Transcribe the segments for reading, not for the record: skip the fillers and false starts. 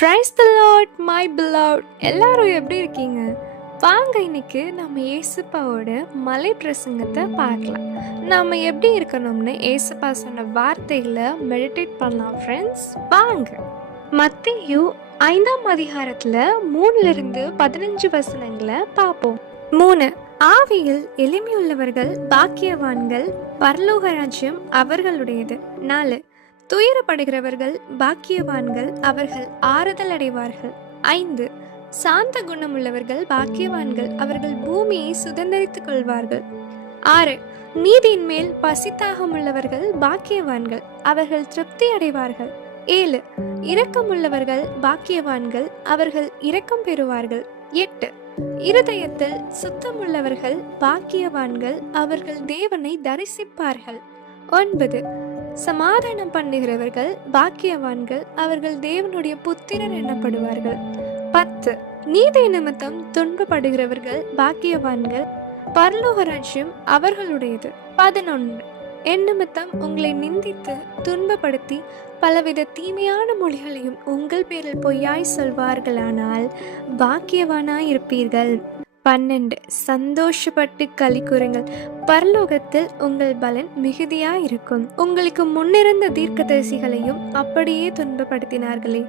Praise the Lord my beloved. எல்லாரும் எப்படி இருக்கீங்க? வாங்க இன்னைக்கு நம்ம ஏசப்பாவோட மலை பிரசங்கத்தை பார்க்கலாம். நம்ம எப்படி இருக்கணும்னு ஏசப்பா சொன்ன வார்த்தைகளை மெடிடேட் பண்ணலாம் ஃப்ரெண்ட்ஸ். வாங்க. மத்தேயு 5ஆம் அதிகாரத்தில் 3-15 வசனங்களை பார்ப்போம். 3. ஆவியில் எளிமையுள்ளவர்கள் பாக்கியவான்கள், பரலோக ராஜ்யம் அவர்களுடையது. 4. துயரப்படுகிறவர்கள் பாக்கியவான்கள், அவர்கள் ஆறுதல் அடைவார்கள். 5. சாந்த குணமுள்ளவர்கள் பாக்கியவான்கள், அவர்கள் பூமியை சுதந்தரித்துக் கொள்வார்கள். 6. நீதியின் மேல் பசித்தாகம் உள்ளவர்கள் பாக்கியவான்கள், அவர்கள் திருப்தி அடைவார்கள். 7. இரக்கமுள்ளவர்கள் பாக்கியவான்கள், அவர்கள் இரக்கம் பெறுவார்கள். 8. இருதயத்தில் சுத்தமுள்ளவர்கள் பாக்கியவான்கள், அவர்கள் தேவனை தரிசிப்பார்கள். 9. சமாதானம் பண்ணுகிறவர்கள் பாக்கியவான்கள், அவர்கள் தேவனுடைய புத்திரர் எனப்படுவார்கள். 10. நீதி நிமித்தம் துன்பப்படுகிறவர்கள் பாக்கியவான்கள், பரலோக ராஜ்யம் அவர்களுடையது. 11. என் நிமித்தம் உங்களை நிந்தித்து துன்பப்படுத்தி பலவித தீமையான மொழிகளையும் உங்கள் பேரில் பொய்யாய் சொல்வார்களானால் பாக்கியவானாயிருப்பீர்கள். 12. சந்தோஷப்பட்டு களி கூறுங்கள், பரலோகத்தில் உங்கள் பலன் மிகுதியாயிருக்கும். உங்களுக்கு முன்னிருந்த தீர்க்கதரிசிகளையும் அப்படியே துன்பப்படுத்தினார்களே.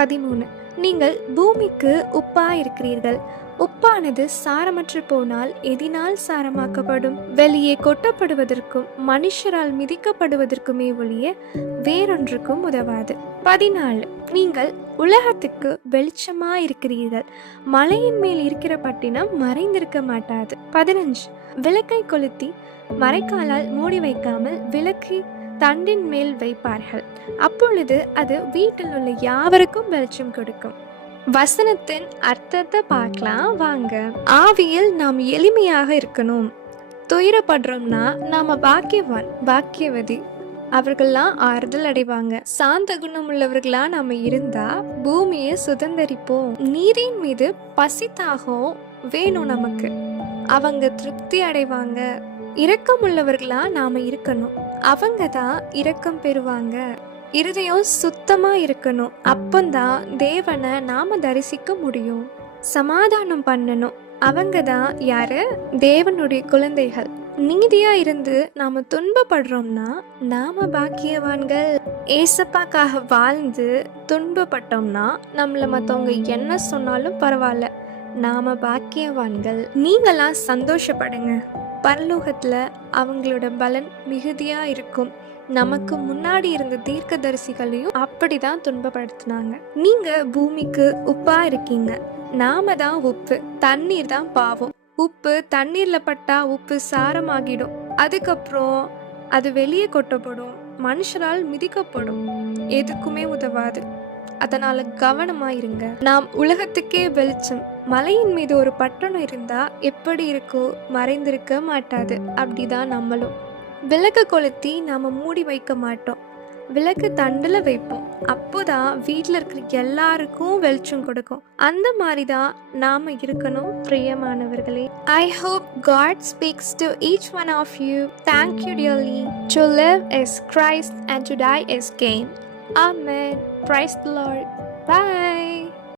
13. நீங்கள் பூமிக்கு உப்பாயிருக்கிறீர்கள். உப்பானது சாரமற்று போனால் எதினால் சாரமாக்கப்படும்? வெளியே கொட்டப்படுவதற்கும் மனுஷரால் மிதிக்கப்படுவதற்குமே ஒழிய வேறொன்றுக்கும் உதவாது. 14. நீங்கள் உலகத்துக்கு வெளிச்சமாயிருக்கிறீர்கள். மலையின் மேல் இருக்கிற பட்டினம் மறைந்திருக்க மாட்டாது. 15. விளக்கை கொளுத்தி மரைக்காலால் மூடி வைக்காமல் விளக்கை தண்டின் மேல் வைப்பார்கள். அப்பொழுது அது வீட்டில் உள்ள யாவருக்கும் வெளிச்சம் கொடுக்கும். வசனத்தின் அர்த்தத்தை பார்க்கலாம் வாங்க. ஆவியில் நாம் எளிமையாக இருக்கணும். துயரப்படுறோம்னா நாம பாக்கியவான் பாக்கியவதி, அவர்கள்லாம் ஆறுதல் அடைவாங்க. சாந்த குணம் உள்ளவர்களா நாம இருந்தா பூமியை சுதந்தரிப்போம். நீரின் மீது பசித்தாகம் வேணும் நமக்கு, அவங்க திருப்தி அடைவாங்க. இரக்கம் உள்ளவர்களா நாம இருக்கணும், அவங்க தான் இரக்கம் பெறுவாங்க. இருதயம் சுத்தமா இருக்கணும், அப்பந்தான் தேவனை நாம தரிசிக்க முடியும். சமாதானம் பண்ணணும், அவங்க தான் யாரு? தேவனுடைய குழந்தைகள். நீதியா இருந்து நாம துன்பப்படுறோம்னா நாம பாக்கியவான்கள். ஏசப்பாக்காக வாழ்ந்து துன்பப்பட்டோம்னா நம்மள மற்றவங்க என்ன சொன்னாலும் பரவாயில்ல, நாம பாக்கியவான்கள். நீங்களாம் சந்தோஷப்படுங்க, பரலோகத்துல அவங்களோட பலன் மிகுதியா இருக்கும். நமக்கு முன்னாடி இருந்த தீர்க்கதரிசிகளையும் அப்படிதான் துன்பப்படுத்தினாங்க. நீங்க பூமிக்கு உப்பா இருக்கீங்க. நாம தான் உப்பு, தண்ணீர் தான் பாவம். உப்பு தண்ணீர்ல பட்டா உப்பு சாரமாகிடும், அதுக்கப்புறம் அது வெளியே கொட்டப்படும், மனுஷரால் மிதிக்கப்படும், எதுக்குமே உதவாது. அதனால கவனமா இருங்க. நாம் உலகத்துக்கே வெளிச்சம். மலையின் மீது ஒரு பட்டணம் இருந்தா எப்படி இருக்கோ மறைந்திருக்க மாட்டாது, அப்படிதான் நம்மளும். விளக்கு கொளுத்தி நாம மூடி வைக்க மாட்டோம், விளக்கு தண்டுல வைப்போம். அப்போதான் வீட்டில் இருக்கிற எல்லாருக்கும் வெளிச்சம் கொடுக்கும். அந்த மாதிரி தான் நாம இருக்கணும் பிரியமானவர்களே. I hope God speaks to each one of you. Thank you dearly. To live is Christ and to die is gain. Amen. Praise the Lord. Bye.